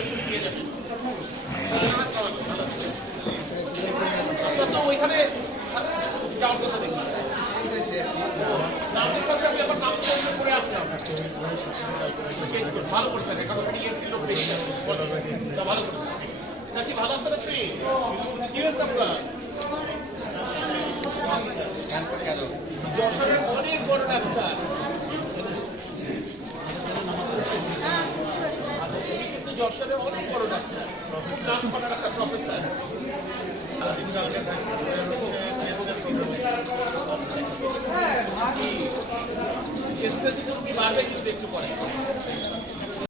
ওষুধ দিয়ে যাবেন। আপনার তো ওইখানে যাওয়ার কথা দেখি নাম লেখা আছে, আমি আবার নাম করে আসলাম চেঞ্জ করে ভালো করছেন, এখন ওখানে লোক বেশি ভালো করছেন। চাচি ভালো আছেন আপনি? কি হয়েছে আপনার? যশোরের অনেক বড় ডাক্তার, কিন্তু যশোরের অনেক বড় ডাক্তার, নাম করা ডাক্তার, প্রফেসর। চেষ্টা যদি বাড়বে কিন্তু একটু পরে